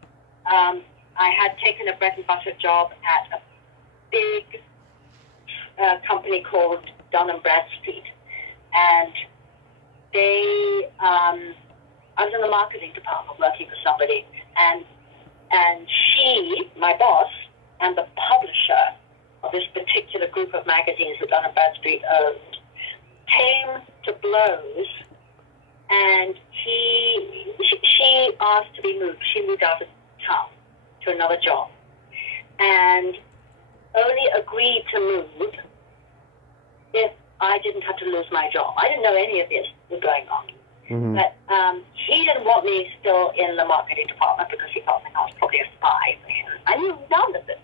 I had taken a bread and butter job at a big company called Dun & Bradstreet, and I was in the marketing department working for somebody, and she, my boss, and the publisher of this particular group of magazines that Dun & Bradstreet owned came to blows, and she asked to be moved. She moved out of town to another job, and only agreed to move if I didn't have to lose my job. I didn't know any of this was going on. Mm-hmm. But he didn't want me still in the marketing department because he thought I was probably a spy for him. I knew none of it.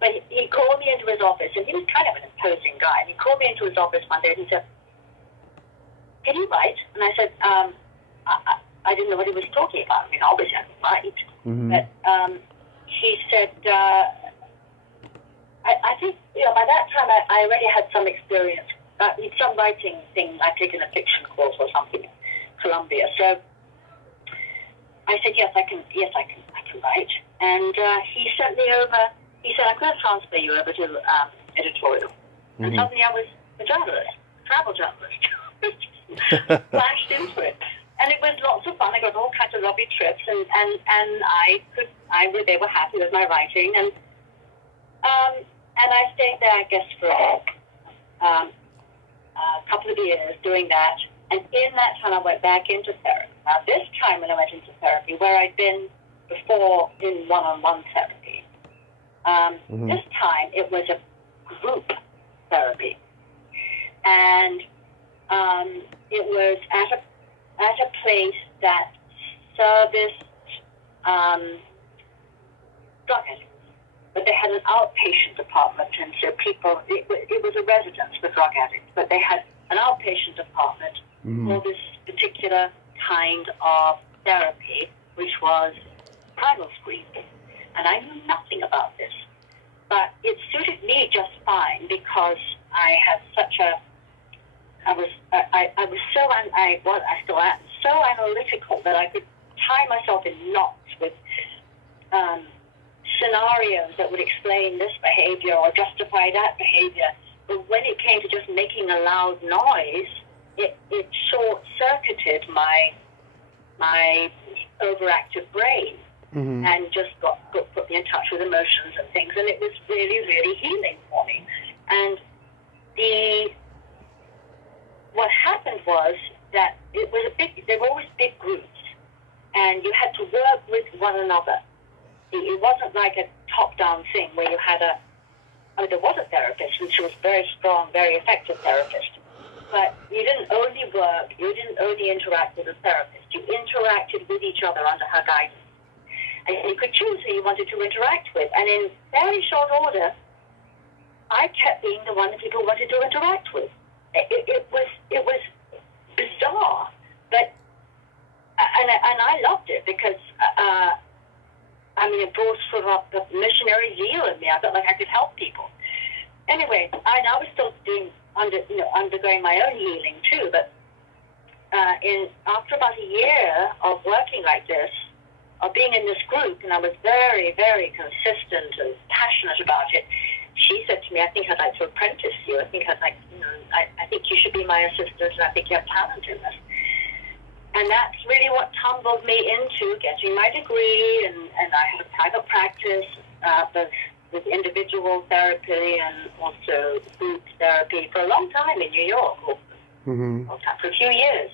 But he called me into his office, and he was kind of an imposing guy. And he called me into his office one day and he said, "Can you write?" And I said, I didn't know what he was talking about. I mean, obviously I can write. Mm-hmm. But he said, I think, by that time I already had some experience. Some writing thing. I'd taken a fiction course or something Columbia. So I said, yes, I can write. And he sent me over. He said, I'm going to transfer you over to editorial. And suddenly I was a journalist, travel journalist. Flashed into it. And it was lots of fun. I got all kinds of lovely trips, and they were happy with my writing, and I stayed there, I guess, for a couple of years doing that. And in that time, I went back into therapy. Now, this time when I went into therapy, where I'd been before in one-on-one therapy, this time it was a group therapy, and it was at a place that serviced drug addicts. But they had an outpatient department, and so it was a residence for drug addicts, but they had an outpatient department for this particular kind of therapy, which was primal screening. And I knew nothing about this, but it suited me just fine because I had such a I still am so analytical that I could tie myself in knots with scenarios that would explain this behavior or justify that behavior. But when it came to just making a loud noise, it short-circuited my overactive brain and just put me in touch with emotions and things. And it was really, really healing for me. And what happened was that there were always big groups, and you had to work with one another. It wasn't like a top-down thing where you had there was a therapist, and she was very strong, very effective therapist. But you didn't only work, you didn't only interact with the therapist, you interacted with each other under her guidance. And you could choose who you wanted to interact with. And in very short order, I kept being the one that people wanted to interact with. It was bizarre, but and I loved it because it brought sort of the missionary zeal in me. I felt like I could help people. Anyway, I was still undergoing my own healing too. But after about a year of working like this, of being in this group, and I was very, very consistent and passionate about it. She said to me, I think I'd like to apprentice you. I think I think you should be my assistant, and I think you have talent in this. And that's really what tumbled me into getting my degree, and I had a private practice, both with individual therapy and also group therapy for a long time in New York, for a few years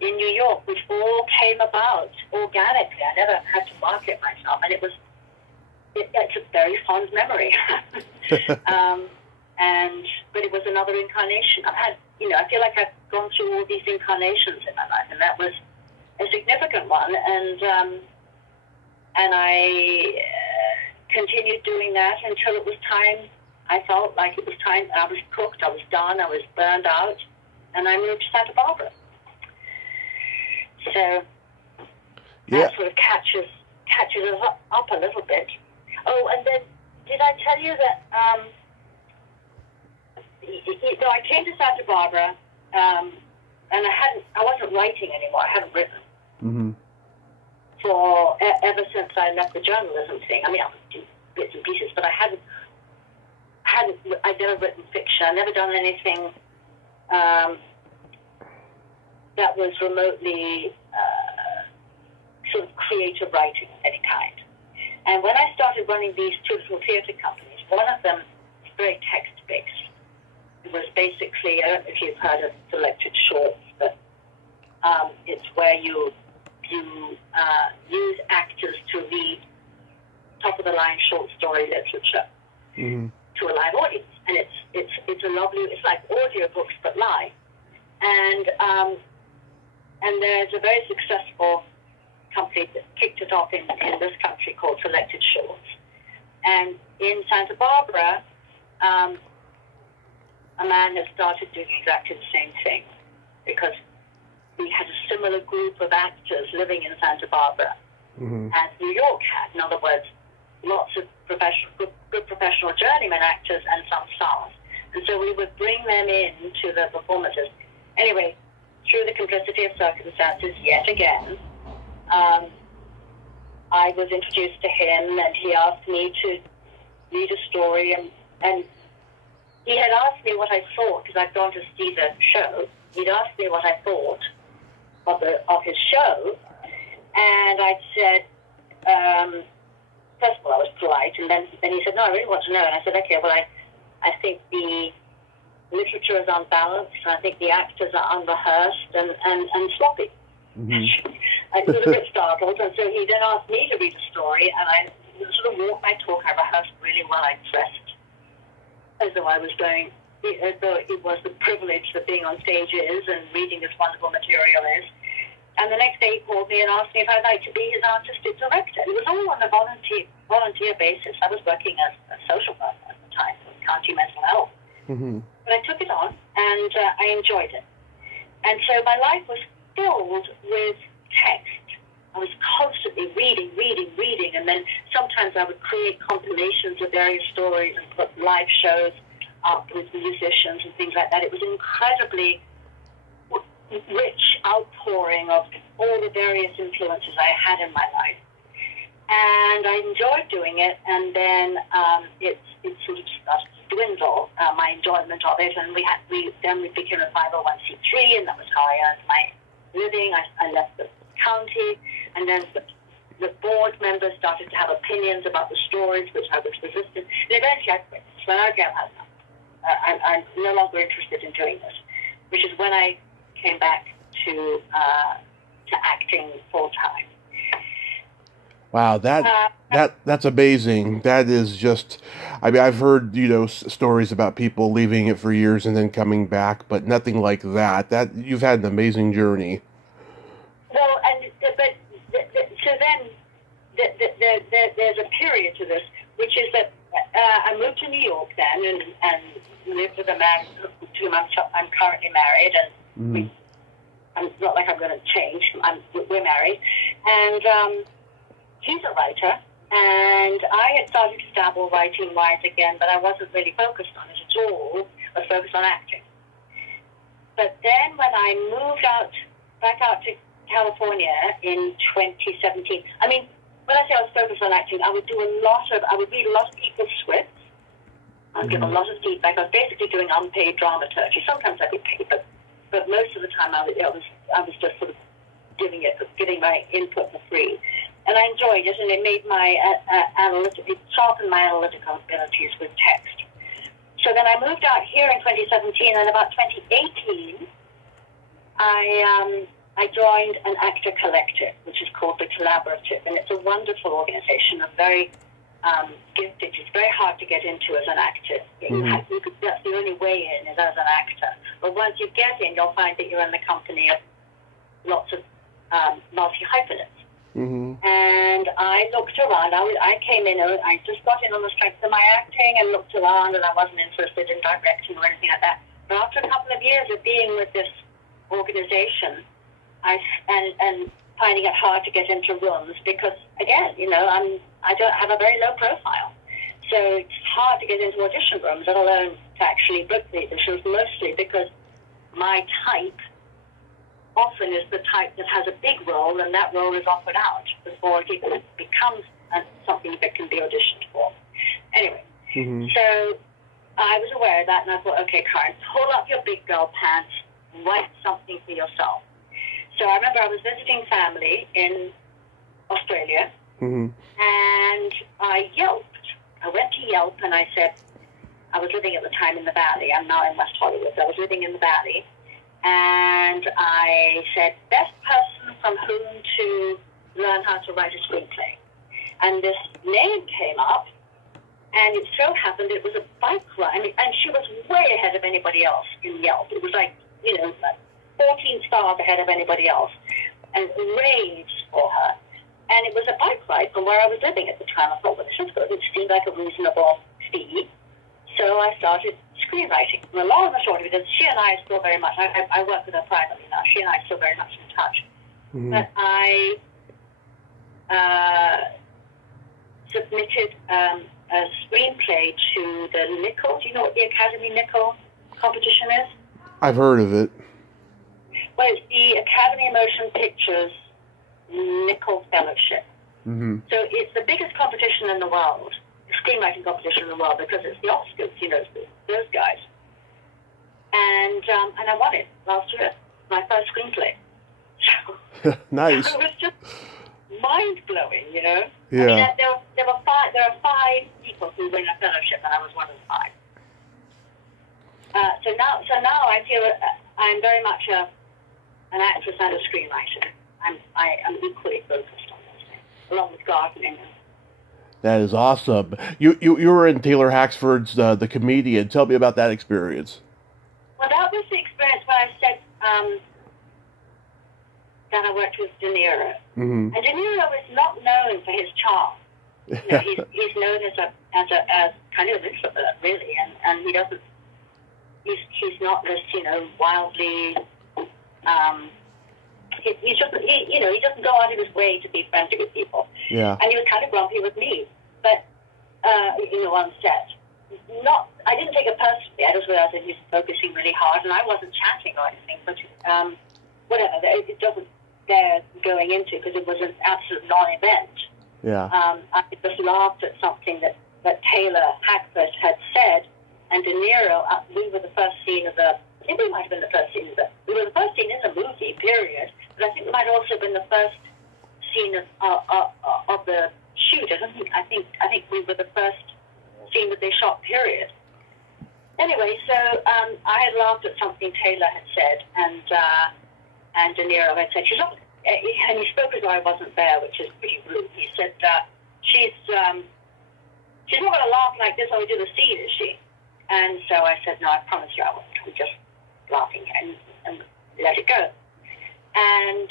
in New York, which all came about organically. I never had to market myself, and it's a very fond memory. But it was another incarnation. I feel like I've gone through all these incarnations in my life, and that was a significant one. And I continued doing that until it was time. I felt like it was time. I was cooked. I was done. I was burned out, and I moved to Santa Barbara. So that sort of catches us up a little bit. Oh, and then did I tell you that? I came to Santa Barbara, and I wasn't writing anymore. I hadn't written for ever since I left the journalism thing. I was doing bits and pieces, but I'd never written fiction. I'd never done anything that was remotely sort of creative writing of any kind. And when I started running these two little theater companies, one of them was very text-based. It was basically, I don't know if you've heard of Selected Shorts, but it's where you use actors to read top-of-the-line short story literature to a live audience. And it's a lovely, it's like audiobooks but live. And there's a very successful company that kicked it off in this country called Selected Shorts. And in Santa Barbara, a man has started doing exactly the same thing, because we had a similar group of actors living in Santa Barbara as New York had. In other words, lots of good professional journeyman actors and some stars. And so we would bring them in to the performances. Anyway, through the complicity of circumstances, yet again, I was introduced to him, and he asked me to read a story, and he had asked me what I thought, because I'd gone to see the show. He'd asked me what I thought of his show, and I'd said, first of all, I was polite, and then he said, no, I really want to know. And I said, okay, well, I think the literature is unbalanced, and I think the actors are unrehearsed and sloppy. Mm-hmm. I was a bit startled, and so he then asked me to read a story, and I sort of walked my talk. I rehearsed really well. I dressed as though I was going, as though it was the privilege that being on stage is and reading this wonderful material is. And the next day he called me and asked me if I'd like to be his artistic director. It was all on a volunteer basis. I was working as a social worker at the time with county mental health. Mm-hmm. But I took it on, and I enjoyed it. And so my life was filled with text. I was constantly reading, and then sometimes I would create compilations of various stories and put live shows up with musicians and things like that. It was an incredibly rich outpouring of all the various influences I had in my life. And I enjoyed doing it, and then it sort of started to dwindle, my enjoyment of it, and we became a 501c3, and that was how I earned my living. I left the county, and then the board members started to have opinions about the stories, which I was resistant. And eventually I quit. So okay, I'm no longer interested in doing this, which is when I came back to acting full time. Wow, that's amazing. That is just, I mean, I've heard, stories about people leaving it for years and then coming back, but nothing like that. That you've had an amazing journey. Well, so then there's a period to this, which is that I moved to New York then and lived with a man whom I'm currently married, and I'm not like I'm going to change. We're married, and he's a writer, and I had started to dabble writing-wise again, but I wasn't really focused on it at all. I was focused on acting. But then when I moved back out to California in 2017, I mean, when I say I was focused on acting, I would read a lot of people's scripts. I'd give a lot of feedback. I was basically doing unpaid dramaturgy. Sometimes I could pay, but most of the time I was just sort of giving my input for free. And I enjoyed it, and it made my it sharpened my analytical abilities with text. So then I moved out here in 2017, and about 2018, I joined an actor collective, which is called The Collaborative, and it's a wonderful organization of very gifted. It's very hard to get into as an actor. That's the only way in is as an actor. But once you get in, you'll find that you're in the company of lots of multi-hyphenates. Mm-hmm. And I looked around. I came in, I just got in on the strength of my acting and looked around, and I wasn't interested in directing or anything like that. But after a couple of years of being with this organization, and finding it hard to get into rooms because, again, I don't have a very low profile. So it's hard to get into audition rooms, let alone to actually book the auditions, mostly because my type often is the type that has a big role, and that role is offered out before it even becomes something that can be auditioned for. Anyway, so I was aware of that, and I thought, okay, Karin, pull up your big girl pants, write something for yourself. So I remember I was visiting family in Australia, and I yelped. I went to Yelp, and I said, I was living at the time in the Valley. I'm now in West Hollywood. I was living in the Valley. And I said, best person from whom to learn how to write a screenplay. And this name came up, and it so happened it was a bike ride. And she was way ahead of anybody else in Yelp. It was like, 14 stars ahead of anybody else, and raves for her. And it was a bike ride from where I was living at the time. I thought, well, this is good. It seemed like a reasonable fee. So I started screenwriting. And the long and the short of it is, she and I are still very much, I work with her privately now, she and I are still very much in touch. But I submitted a screenplay to the Nickel. Do you know what the Academy Nickel competition is? I've heard of it. Well, it's the Academy of Motion Pictures Nickel Fellowship. Mm-hmm. So it's the biggest competition in the world, screenwriting competition in the world, because it's the Oscars, you know, those guys. And I won it last year, my first screenplay. So Nice. it was just mind-blowing, you know? Yeah. I mean, there are five people who win a fellowship, and I was one of the five. So now I feel I'm very much an actress and a screenwriter. I'm equally focused on those things, along with gardening. That is awesome. You were in Taylor Haxford's The Comedian. Tell me about that experience. Well, that was the experience where I said that I worked with De Niro. Mm-hmm. And De Niro is not known for his charm. You know, he's known as kind of an introvert, really, and he doesn't. He's not this, you know, wildly. He doesn't go out of his way to be friendly with people. Yeah. And he was kind of grumpy with me, but on set. I didn't take it personally. I just realized that he was focusing really hard, and I wasn't chatting or anything. But whatever, it doesn't bear going into because it was an absolute non-event. Yeah. I just laughed at something that Taylor Hackford had said, and De Niro. We were the first scene of the. I think we might have been the first scene of the. We were the first scene in the movie, period. But I think it might have also been the first scene of the shoot. I think we were the first scene that they shot, period. Anyway, so I had laughed at something Taylor had said, and De Niro had said, and he spoke as though I wasn't there, which is pretty rude. He said, she's not going to laugh like this when we do the scene, is she? And so I said, no, I promise you I won't. I'm just laughing and let it go. And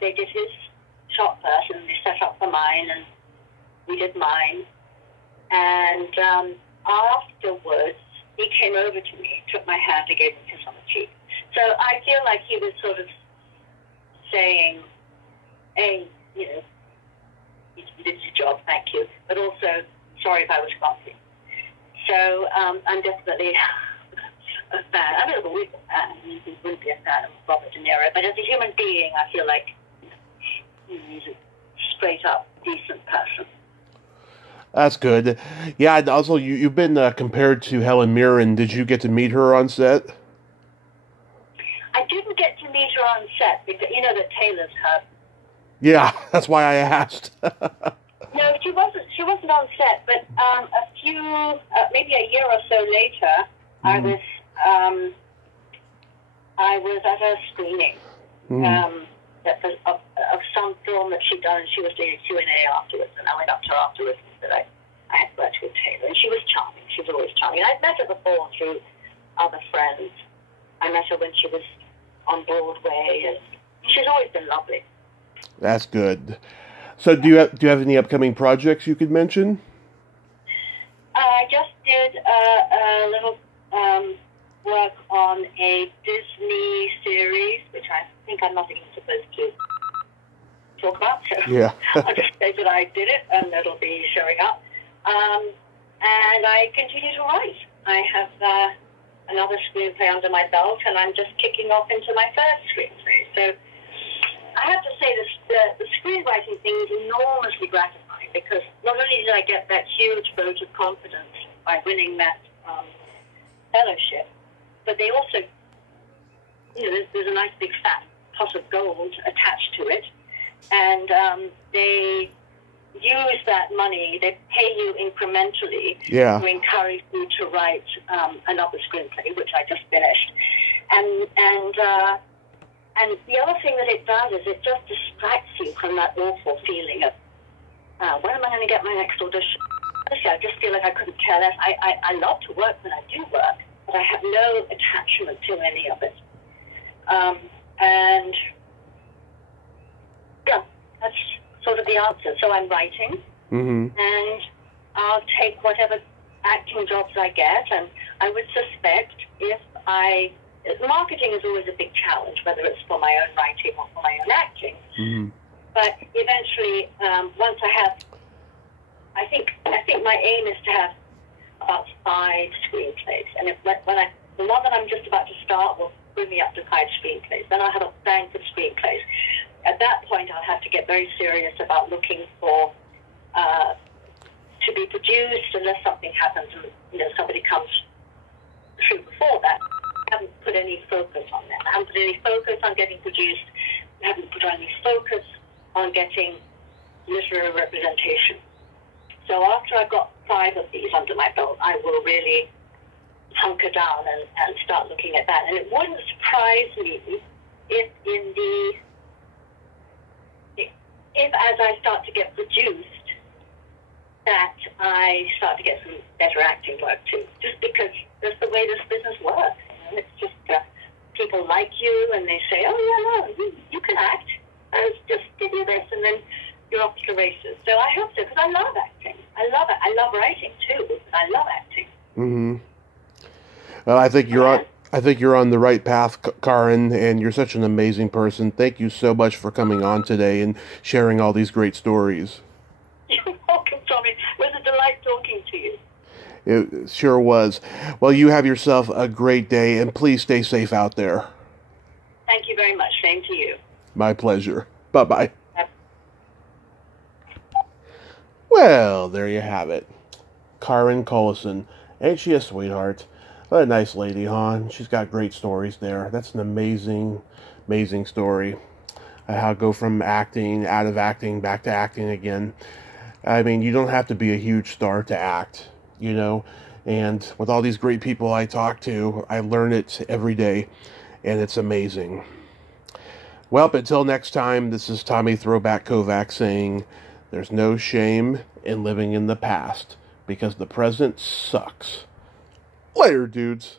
they did his shot first, and they set up for mine, and we did mine. And afterwards, he came over to me, took my hand, and gave me a kiss on the cheek. So I feel like he was sort of saying, hey, you know, you did your job, thank you, but also, sorry if I was grumpy. So I'm definitely a fan. I'm a believable fan. You wouldn't be a fan of Robert De Niro, but as a human being, I feel like he's a straight-up, decent person. That's good. Yeah, and also you've been compared to Helen Mirren. Did you get to meet her on set? I didn't get to meet her on set because you know that Taylor's her. Yeah, that's why I asked. No, she wasn't on set, but maybe a year or so later, mm-hmm. I was at a screening of some film that she'd done, and she was doing a Q&A afterwards, and I went up to her afterwards and said I had worked with Taylor, and she was charming. She was always charming. I'd met her before through other friends. I met her when she was on Broadway, and she's always been lovely. That's good. So do you have any upcoming projects you could mention? I just did a little work on a Disney series, which I think I'm not even supposed to talk about. So yeah. I'll just say that I did it, and it'll be showing up. And I continue to write. I have another screenplay under my belt, and I'm just kicking off into my first screenplay. So I have to say the screenwriting thing is enormously gratifying because not only did I get that huge vote of confidence by winning that fellowship, but they also, there's a nice big fat pot of gold attached to it, and they use that money, they pay you incrementally to encourage you to write another screenplay, which I just finished. And the other thing that it does is it just distracts you from that awful feeling of, when am I going to get my next audition? Honestly, I just feel like I couldn't care less. I love to work when I do work, but I have no attachment to any of it. And, yeah, that's sort of the answer. So I'm writing, and I'll take whatever acting jobs I get, and I would suspect marketing is always a big challenge, whether it's for my own writing or for my own acting. Mm-hmm. But eventually, once I think my aim is to have about 5 screenplays, and the one that I'm just about to start will bring me up to 5 screenplays. very serious about looking for to be produced unless something happens and somebody comes through before that. I haven't put any focus on that. I haven't put any focus on getting produced. I haven't put any focus on getting literary representation. So after I've got 5 of these under my belt, I will really hunker down and start looking at that. And it wouldn't surprise me if as I start to get produced, that I start to get some better acting work too, just because that's the way this business works. It's just people like you and they say, oh yeah, no, you can act. Just give you this, and then you're off to the races. So I hope so, because I love acting. I love it. I love writing too, but I love acting. Mm-hmm. Well, I think you're on the right path, Karin, and you're such an amazing person. Thank you so much for coming on today and sharing all these great stories. You're welcome, Tommy. It was a delight talking to you. It sure was. Well, you have yourself a great day, and please stay safe out there. Thank you very much. Same to you. My pleasure. Bye-bye. Well, there you have it. Karin Collison. Ain't she a sweetheart? What a nice lady, huh? She's got great stories there. That's an amazing, amazing story. How to go from acting, out of acting, back to acting again. I mean, you don't have to be a huge star to act, And with all these great people I talk to, I learn it every day, and it's amazing. Well, until next time, this is Tommy Throwback Kovac saying, there's no shame in living in the past, because the present sucks. Later, dudes.